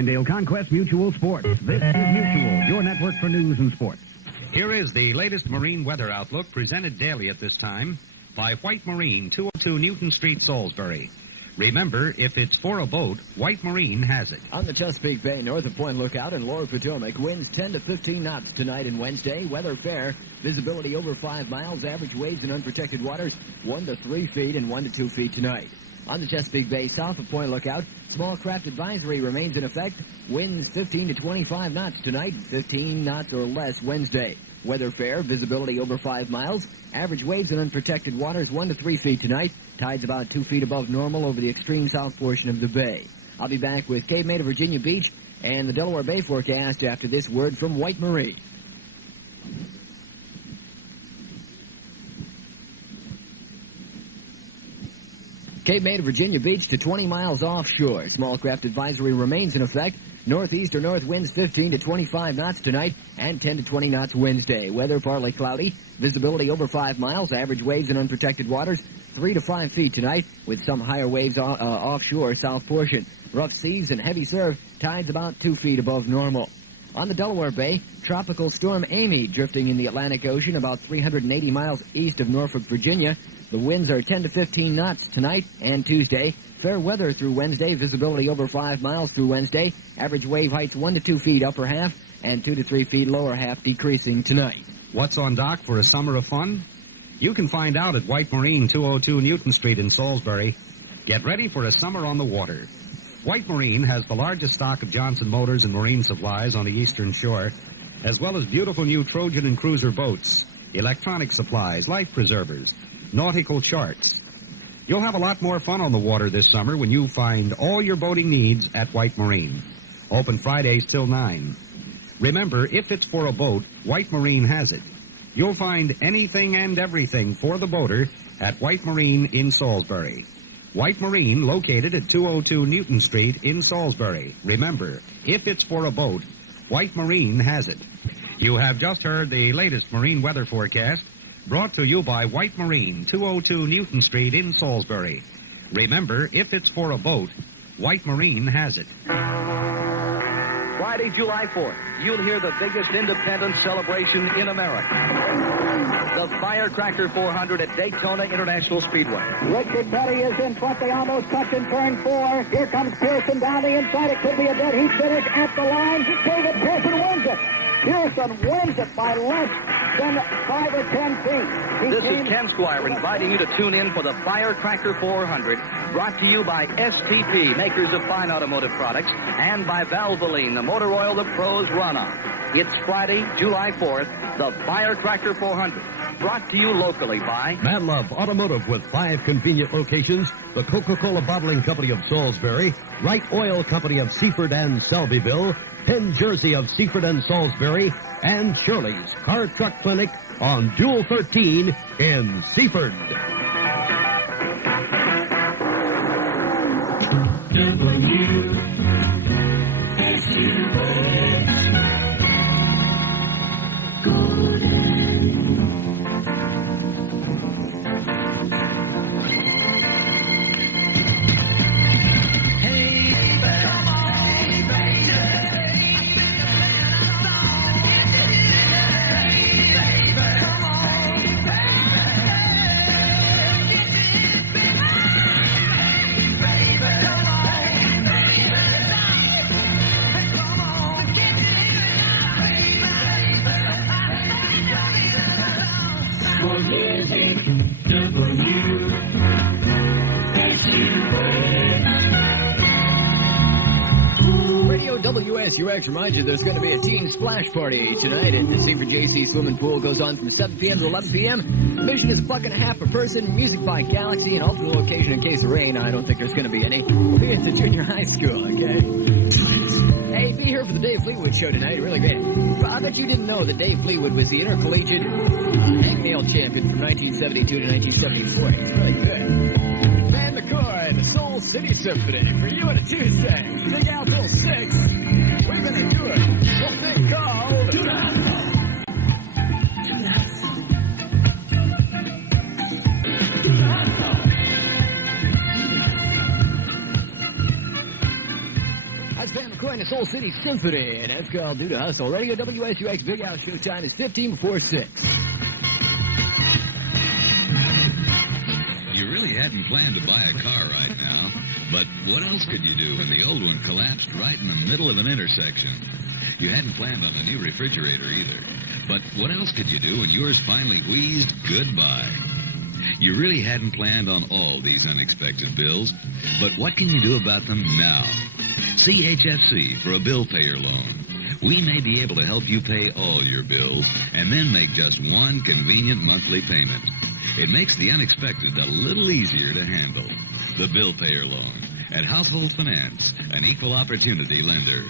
Glendale Conquest Mutual Sports. This is Mutual, your network for news and sports. Here is the latest marine weather outlook presented daily at this time by White Marine, 202 Newton Street, Salisbury. Remember, if it's for a boat, White Marine has it. On the Chesapeake Bay, north of Point Lookout and Lower Potomac, winds 10 to 15 knots tonight and Wednesday. Weather fair, visibility over 5 miles, average waves in unprotected waters 1 to 3 feet and 1 to 2 feet tonight. On the Chesapeake Bay, south of Point Lookout, small craft advisory remains in effect. Winds 15 to 25 knots tonight, 15 knots or less Wednesday. Weather fair, visibility over 5 miles. Average waves in unprotected waters 1 to 3 feet tonight. Tides about 2 feet above normal over the extreme south portion of the bay. I'll be back with Cape May to Virginia Beach and the Delaware Bay forecast after this word from White Marine. Cape May to Virginia Beach to 20 miles offshore. Small craft advisory remains in effect. Northeast or north winds 15 to 25 knots tonight and 10 to 20 knots Wednesday. Weather partly cloudy. Visibility over 5 miles. Average waves in unprotected waters 3 to 5 feet tonight with some higher waves offshore south portion. Rough seas and heavy surf. Tides about 2 feet above normal. On the Delaware Bay, Tropical Storm Amy drifting in the Atlantic Ocean about 380 miles east of Norfolk, Virginia. The winds are 10 to 15 knots tonight and Tuesday. Fair weather through Wednesday. Visibility over 5 miles through Wednesday. Average wave heights 1 to 2 feet upper half and 2 to 3 feet lower half decreasing tonight. What's on dock for a summer of fun? You can find out at White Marine, 202 Newton Street in Salisbury. Get ready for a summer on the water. White Marine has the largest stock of Johnson Motors and marine supplies on the eastern shore, as well as beautiful new Trojan and cruiser boats, electronic supplies, life preservers, nautical charts. You'll have a lot more fun on the water this summer when you find all your boating needs at White Marine. Open Fridays till 9. Remember, if it's for a boat, White Marine has it. You'll find anything and everything for the boater at White Marine in Salisbury. White Marine, located at 202 Newton Street in Salisbury. Remember, if it's for a boat, White Marine has it. You have just heard the latest marine weather forecast brought to you by White Marine, 202 Newton Street in Salisbury. Remember, if it's for a boat, White Marine has it. Friday, July 4th, you'll hear the biggest independence celebration in America. The Firecracker 400 at Daytona International Speedway. Richard Petty is in front. They almost touch in turn 4. Here comes Pearson down the inside. It could be a dead heat finish at the line. David Pearson wins it. Pearson wins it by less than 5 or 10 feet. This is Ken Squire inviting you to tune in for the Firecracker 400, brought to you by STP, makers of fine automotive products, and by Valvoline, the motor oil the pros run on. It's Friday, July 4th, the Firecracker 400, brought to you locally by Man Love Automotive with 5 convenient locations, the Coca-Cola Bottling Company of Salisbury, Wright Oil Company of Seaford and Selbyville, Penn Jersey of Seaford and Salisbury, and Shirley's Car Truck Clinic on Jewel 13 in Seaford. Radio WSUX reminds you there's going to be a teen splash party tonight at the Seaford JC swimming pool. Goes on from 7 p.m. to 11 p.m. Admission is $1.50 per person. Music by Galaxy, and alternate location in case of rain. I don't think there's going to be any. We'll be at the junior high school, okay? Hey, be here for the Dave Fleetwood show tonight. Really great. I bet you didn't know that Dave Fleetwood was the intercollegiate hangnail champion from 1972 to 1974. He's really good. Van McCoy, the Soul City Symphony, for you on a Tuesday. Sing out till 6. We're going to do it. Something called Durazno. That's Van McCoy and the Soul Soul City Symphony, and that's called Due to Hustle. Radio WSUX Big House show time is 15 before 6. You really hadn't planned to buy a car right now, but what else could you do when the old one collapsed right in the middle of an intersection? You hadn't planned on a new refrigerator either, but what else could you do when yours finally wheezed goodbye? You really hadn't planned on all these unexpected bills, but what can you do about them now? See HFC for a bill payer loan. We may be able to help you pay all your bills and then make just one convenient monthly payment. It makes the unexpected a little easier to handle. The bill payer loan at Household Finance, an equal opportunity lender.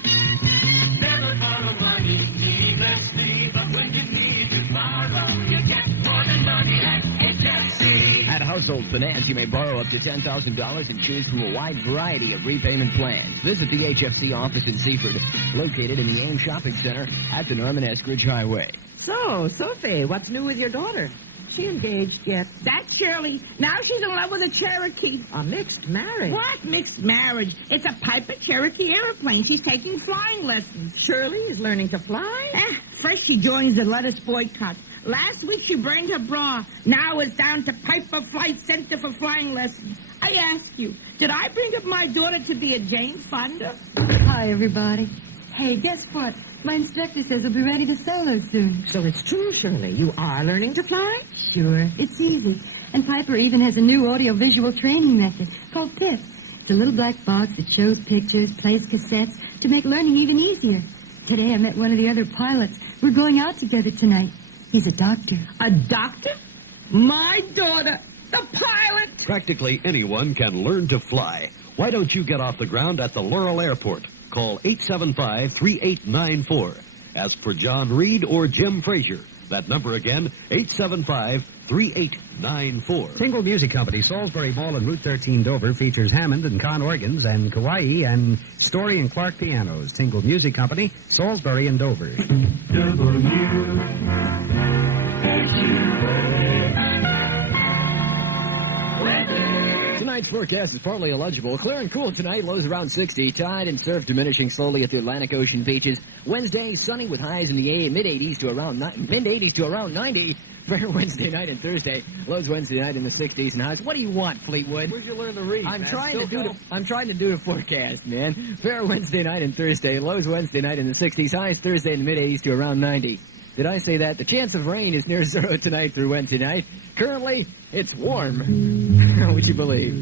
Never borrow money needlessly, but when you need to borrow, you get more than money at HFC. At Household Finance, you may borrow up to $10,000 and choose from a wide variety of repayment plans. Visit the HFC office in Seaford, located in the Ames Shopping Center at the Norman Eskridge Highway. So, Sophie, what's new with your daughter? She engaged yet? That's Shirley. Now she's in love with a Cherokee. A mixed marriage? What mixed marriage? It's a Piper Cherokee airplane. She's taking flying lessons. Shirley is learning to fly? First she joins the lettuce boycott. Last week she burned her bra. Now it's down to Piper Flight Center for flying lessons. I ask you, did I bring up my daughter to be a Jane Fonda? Hi, everybody. Hey, guess what? My instructor says he'll be ready to solo soon. So it's true, Shirley. You are learning to fly? Sure. It's easy. And Piper even has a new audio-visual training method called PIP. It's a little black box that shows pictures, plays cassettes to make learning even easier. Today I met one of the other pilots. We're going out together tonight. He's a doctor. A doctor? My daughter, the pilot! Practically anyone can learn to fly. Why don't you get off the ground at the Laurel Airport? Call 875-3894. Ask for John Reed or Jim Frazier. That number again, 875-3894. Tingle Music Company, Salisbury Mall and Route 13 Dover features Hammond and Conn organs and Kauai and Story and Clark pianos. Tingle Music Company, Salisbury and Dover. Tonight's forecast is partly illegible. Clear and cool tonight, lows around 60. Tide and surf diminishing slowly at the Atlantic Ocean beaches. Wednesday, sunny with highs in the mid-80s to around 90. For Wednesday night and Thursday, lows Wednesday night in the 60s and highs. What do you want, Fleetwood? Where'd you learn to read? I'm trying to do the forecast, man. Fair Wednesday night and Thursday, lows Wednesday night in the 60s, highs Thursday in the mid-80s to around 90. Did I say that? The chance of rain is near zero tonight through Wednesday night. Currently, it's warm. Would you believe?